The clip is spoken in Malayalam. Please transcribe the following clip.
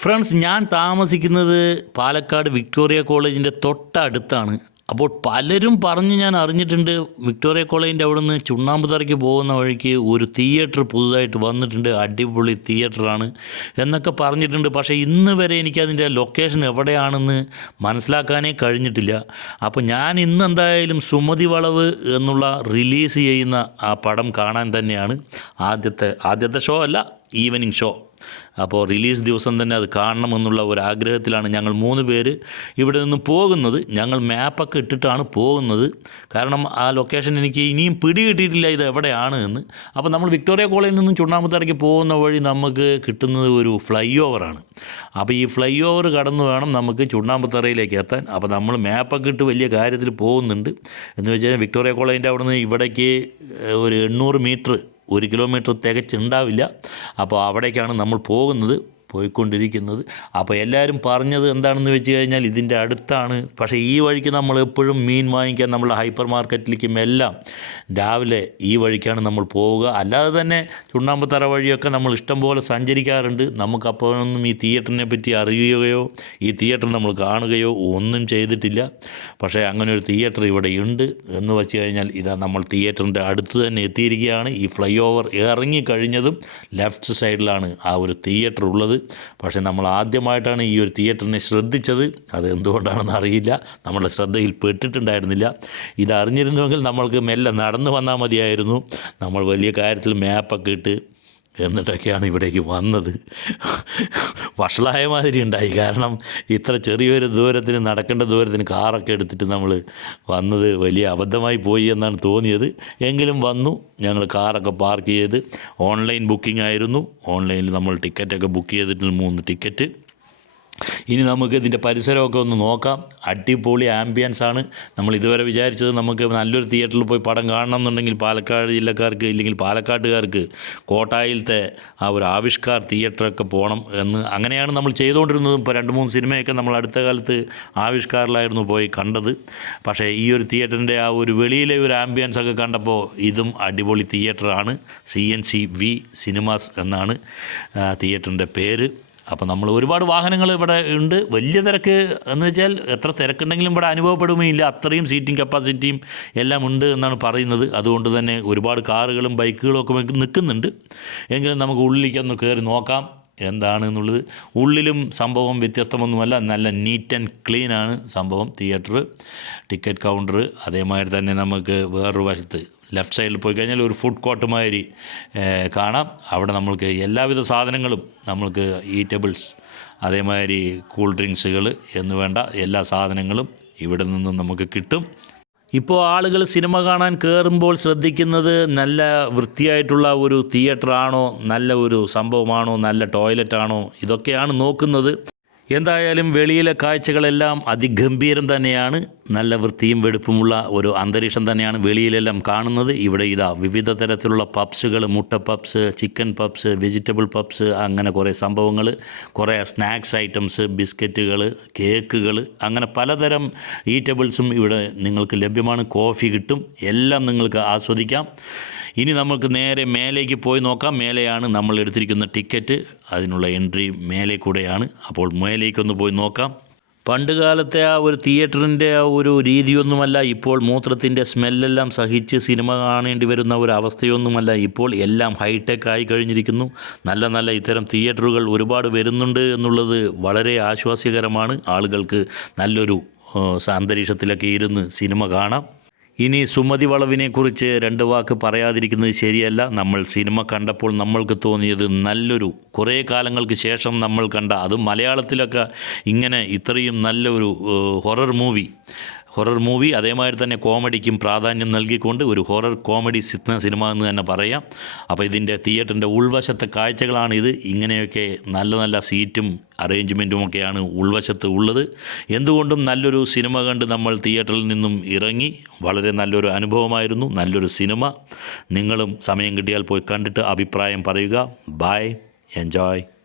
ഫ്രണ്ട്സ് ഞാൻ താമസിക്കുന്നത് പാലക്കാട് വിക്ടോറിയ കോളേജിന്റെ തൊട്ടടുത്താണ്. അപ്പോൾ പലരും പറഞ്ഞ് ഞാൻ അറിഞ്ഞിട്ടുണ്ട് വിക്ടോറിയ കോളേജിന്റെ അവിടെ നിന്ന് ചുണ്ണാമ്പുതറയ്ക്ക് പോകുന്ന വഴിക്ക് ഒരു തിയേറ്റർ പുതുതായിട്ട് വന്നിട്ടുണ്ട് അടിപൊളി തിയേറ്ററാണ് എന്നൊക്കെ പറഞ്ഞിട്ടുണ്ട്. പക്ഷേ ഇന്ന് വരെ എനിക്കതിന്റെ ലൊക്കേഷൻ എവിടെയാണെന്ന് മനസ്സിലാക്കാനേ കഴിഞ്ഞിട്ടില്ല. അപ്പോൾ ഞാൻ ഇന്ന് എന്തായാലും സുമതി വളവ് എന്നുള്ള റിലീസ് ചെയ്യുന്ന ആ പടം കാണാൻ തന്നെയാണ് ആദ്യത്തെ ആദ്യത്തെ ഷോ അല്ല ഈവനിങ് ഷോ. അപ്പോൾ റിലീസ് ദിവസം തന്നെ അത് കാണണമെന്നുള്ള ഒരു ആഗ്രഹത്തിലാണ് ഞങ്ങൾ മൂന്ന് പേര് ഇവിടെ നിന്ന് പോകുന്നത്. ഞങ്ങൾ മാപ്പൊക്കെ ഇട്ടിട്ടാണ് പോകുന്നത്. കാരണം ആ ലൊക്കേഷൻ എനിക്ക് ഇനിയും പിടികിട്ടിയിട്ടില്ല ഇത് എവിടെയാണ് എന്ന്. അപ്പോൾ നമ്മൾ വിക്ടോറിയ കോളേജിൽ നിന്നും ചുണ്ണാമ്പത്തറയ്ക്ക് പോകുന്ന വഴി നമുക്ക് കിട്ടുന്നത് ഒരു ഫ്ലൈ ഓവറാണ് അപ്പോൾ ഈ ഫ്ലൈ ഓവർ കടന്നു വേണം നമുക്ക് ചുണ്ണാമ്പത്തറയിലേക്ക് എത്താൻ. അപ്പോൾ നമ്മൾ മാപ്പൊക്കെ ഇട്ട് വലിയ കാര്യത്തിൽ പോകുന്നുണ്ട്. എന്ന് വെച്ചാൽ വിക്ടോറിയ കോളേജിന്റെ അവിടെ നിന്ന് ഇവിടേക്ക് ഒരു എണ്ണൂറ് മീറ്റർ ഒരു കിലോമീറ്റർ തികച്ചുണ്ടാവില്ല. അപ്പോൾ അവിടേക്കാണ് നമ്മൾ പോകുന്നത്. പോയിക്കൊണ്ടിരിക്കുന്നത്. അപ്പോൾ എല്ലാവരും പറഞ്ഞത് എന്താണെന്ന് വെച്ച് കഴിഞ്ഞാൽ ഇതിന്റെ അടുത്താണ്. പക്ഷേ ഈ വഴിക്ക് നമ്മൾ എപ്പോഴും മീൻ വാങ്ങിക്കാൻ നമ്മൾ ഹൈപ്പർ മാർക്കറ്റിലേക്കും എല്ലാം രാവിലെ ഈ വഴിക്കാണ് നമ്മൾ പോവുക. അല്ലാതെ തന്നെ ചുണ്ണാമ്പത്തറ വഴിയൊക്കെ നമ്മൾ ഇഷ്ടം പോലെ സഞ്ചരിക്കാറുണ്ട്. നമുക്കപ്പോഴൊന്നും ഈ തിയേറ്ററിനെ പറ്റി അറിയുകയോ ഈ തിയേറ്റർ നമ്മൾ കാണുകയോ ഒന്നും ചെയ്തിട്ടില്ല. പക്ഷേ അങ്ങനെ ഒരു തിയേറ്റർ ഇവിടെ ഉണ്ട് എന്ന് വെച്ച് കഴിഞ്ഞാൽ ഇതാ നമ്മൾ തിയേറ്ററിന്റെ അടുത്ത് തന്നെ എത്തിയിരിക്കുകയാണ്. ഈ ഫ്ലൈ ഓവർ ഇറങ്ങിക്കഴിഞ്ഞതും ലെഫ്റ്റ് സൈഡിലാണ് ആ ഒരു തിയേറ്റർ ഉള്ളത്. പക്ഷേ നമ്മൾ ആദ്യമായിട്ടാണ് ഈ ഒരു തിയേറ്ററിനെ ശ്രദ്ധിച്ചത്. അത് എന്തുകൊണ്ടാണെന്ന് അറിയില്ല. നമ്മുടെ ശ്രദ്ധയിൽ പെട്ടിട്ടുണ്ടായിരുന്നില്ല. ഇതറിഞ്ഞിരുന്നുവെങ്കിൽ നമ്മൾക്ക് മെല്ലെ നടന്നു വന്നാൽ മതിയായിരുന്നു. നമ്മൾ വലിയ കാര്യത്തിൽ മാപ്പൊക്കെ ഇട്ട് എന്നിട്ടൊക്കെയാണ് ഇവിടേക്ക് വന്നത്. വഷളായ മാതിരി ഉണ്ടായി. കാരണം ഇത്ര ചെറിയൊരു ദൂരത്തിന് നടക്കേണ്ട ദൂരത്തിന് കാറൊക്കെ എടുത്തിട്ട് നമ്മൾ വന്നത് വലിയ അബദ്ധമായി പോയി എന്നാണ് തോന്നിയത്. എങ്കിലും വന്നു. ഞങ്ങൾ കാറൊക്കെ പാർക്ക് ചെയ്ത് ഓൺലൈൻ ബുക്കിംഗ് ആയിരുന്നു. ഓൺലൈനിൽ നമ്മൾ ടിക്കറ്റൊക്കെ ബുക്ക് ചെയ്തിട്ട് മൂന്ന് ടിക്കറ്റ് ഇനി നമുക്ക് ഇതിന്റെ പരിസരമൊക്കെ ഒന്ന് നോക്കാം. അടിപൊളി ആംബിയൻസ് ആണ്. നമ്മൾ ഇതുവരെ വിചാരിച്ചത് നമുക്ക് നല്ലൊരു തിയേറ്ററിൽ പോയി പടം കാണണം എന്നുണ്ടെങ്കിൽ പാലക്കാട് ജില്ലക്കാർക്ക് ഇല്ലെങ്കിൽ പാലക്കാട്ടുകാർക്ക് കോട്ടായിലത്തെ ആ ഒരു ആവിഷ്കാർ തിയേറ്ററൊക്കെ പോകണം എന്ന് അങ്ങനെയാണ് നമ്മൾ ചെയ്തുകൊണ്ടിരുന്നത്. ഇപ്പോൾ രണ്ട് മൂന്ന് സിനിമയൊക്കെ നമ്മൾ അടുത്ത കാലത്ത് ആവിഷ്കാറിലായിരുന്നു പോയി കണ്ടത്. പക്ഷേ ഈ ഒരു തിയേറ്ററിന്റെ ആ ഒരു വെളിയിലെ ഒരു ആംബിയൻസ് ഒക്കെ കണ്ടപ്പോൾ ഇതും അടിപൊളി തിയേറ്ററാണ് C N C V cinemas എന്നാണ് തിയേറ്ററിന്റെ പേര്. അപ്പോൾ നമ്മൾ ഒരുപാട് വാഹനങ്ങൾ ഇവിടെ ഉണ്ട്. വലിയ തിരക്ക് എന്ന് വെച്ചാൽ എത്ര തിരക്കുണ്ടെങ്കിലും ഇവിടെ അനുഭവപ്പെടുകയില്ല അത്രയും സീറ്റിംഗ് കപ്പാസിറ്റിയും എല്ലാം ഉണ്ട് എന്നാണ് പറയുന്നത്. അതുകൊണ്ട് തന്നെ ഒരുപാട് കാറുകളും ബൈക്കുകളും ഒക്കെ നിൽക്കുന്നുണ്ട്. എങ്കിലും നമുക്ക് ഉള്ളിലേക്ക് ഒന്ന് കയറി നോക്കാം. എന്താണ് എന്നുള്ളത്. ഉള്ളിലും സംഭവം വ്യത്യസ്തമൊന്നുമല്ല. നല്ല നീറ്റ് ആൻഡ് ക്ലീൻ ആണ് സംഭവം. തിയേറ്റർ ടിക്കറ്റ് കൗണ്ടർ അതേമാതിരി തന്നെ നമുക്ക് വേറൊരു വശത്ത്. ലെഫ്റ്റ് സൈഡിൽ പോയി കഴിഞ്ഞാൽ ഒരു ഫുഡ് കോർട്ട് മാതിരി കാണാം. അവിടെ നമ്മൾക്ക് എല്ലാവിധ സാധനങ്ങളും നമ്മൾക്ക് ഈറ്റബിൾസ് അതേമാതിരി കൂൾ ഡ്രിങ്ക്സുകൾ എന്ന് വേണ്ട എല്ലാ സാധനങ്ങളും ഇവിടെ നിന്നും നമുക്ക് കിട്ടും. ഇപ്പോൾ ആളുകൾ സിനിമ കാണാൻ കയറുമ്പോൾ ശ്രദ്ധിക്കുന്നത് നല്ല വൃത്തിയായിട്ടുള്ള ഒരു തിയേറ്ററാണോ നല്ല ഒരു സംഭവമാണോ നല്ല ടോയ്ലറ്റാണോ ഇതൊക്കെയാണ് നോക്കുന്നത്. എന്തായാലും വെളിയിലെ കാഴ്ചകളെല്ലാം അതിഗംഭീരം തന്നെയാണ്. നല്ല വൃത്തിയും വെടുപ്പുമുള്ള ഒരു അന്തരീക്ഷം തന്നെയാണ് വെളിയിലെല്ലാം കാണുന്നത്. ഇവിടെ ഇതാ വിവിധ തരത്തിലുള്ള പപ്സുകൾ മുട്ട puffs chicken puffs vegetable puffs അങ്ങനെ കുറേ സംഭവങ്ങൾ കുറേ സ്നാക്സ് ഐറ്റംസ് ബിസ്ക്കറ്റുകൾ കേക്കുകൾ അങ്ങനെ പലതരം ഈറ്റബിൾസും ഇവിടെ നിങ്ങൾക്ക് ലഭ്യമാണ്. കോഫി കിട്ടും. എല്ലാം നിങ്ങൾക്ക് ആസ്വദിക്കാം. ഇനി നമുക്ക് നേരെ മേലേക്ക് പോയി നോക്കാം. മേലെയാണ് നമ്മൾ എടുത്തിരിക്കുന്ന ടിക്കറ്റ്. അതിനുള്ള എൻട്രി മേലെ കൂടെയാണ്. അപ്പോൾ മേലേക്കൊന്ന് പോയി നോക്കാം. പണ്ട് കാലത്തെ ആ ഒരു തിയേറ്ററിന്റെ ആ ഒരു രീതിയൊന്നുമല്ല ഇപ്പോൾ മൂത്രത്തിന്റെ സ്മെല്ലെല്ലാം സഹിച്ച് സിനിമ കാണേണ്ടി വരുന്ന ഒരു അവസ്ഥയൊന്നുമല്ല. ഇപ്പോൾ എല്ലാം ഹൈടെക് ആയി കഴിഞ്ഞിരിക്കുന്നു. നല്ല നല്ല ഇത്തരം തിയേറ്ററുകൾ ഒരുപാട് വരുന്നുണ്ട് എന്നുള്ളത് വളരെ ആശ്വാസ്യകരമാണ്. ആളുകൾക്ക് നല്ലൊരു അന്തരീക്ഷത്തിലൊക്കെ ഇരുന്ന് സിനിമ കാണാം. ഇനി സുമതി വളവിനെക്കുറിച്ച് രണ്ട് വാക്ക് പറയാതിരിക്കുന്നത് ശരിയല്ല. നമ്മൾ സിനിമ കണ്ടപ്പോൾ നമ്മൾക്ക് തോന്നിയത് നല്ലൊരു കുറേ കാലങ്ങൾക്ക് ശേഷം നമ്മൾ കണ്ട അതും മലയാളത്തിലൊക്കെ ഇങ്ങനെ ഇത്രയും നല്ലൊരു ഹൊറർ മൂവി. ഹൊറർ മൂവി അതേമാതിരി തന്നെ കോമഡിക്കും പ്രാധാന്യം നൽകിക്കൊണ്ട് ഒരു ഹൊറർ കോമഡി സിനിമ എന്ന് തന്നെ പറയാം. അപ്പോൾ ഇതിന്റെ തിയേറ്ററിന്റെ ഉൾവശത്തെ കാഴ്ചകളാണ് ഇത്. ഇങ്ങനെയൊക്കെ നല്ല നല്ല സീറ്റും അറേഞ്ച്മെന്റും ഒക്കെയാണ് ഉൾവശത്ത് ഉള്ളത്. എന്തുകൊണ്ടും നല്ലൊരു സിനിമ കണ്ട് നമ്മൾ തിയേറ്ററിൽ നിന്നും ഇറങ്ങി വളരെ നല്ലൊരു അനുഭവമായിരുന്നു. നല്ലൊരു സിനിമ. നിങ്ങളും സമയം കിട്ടിയാൽ പോയി കണ്ടിട്ട് അഭിപ്രായം പറയുക. By enjoy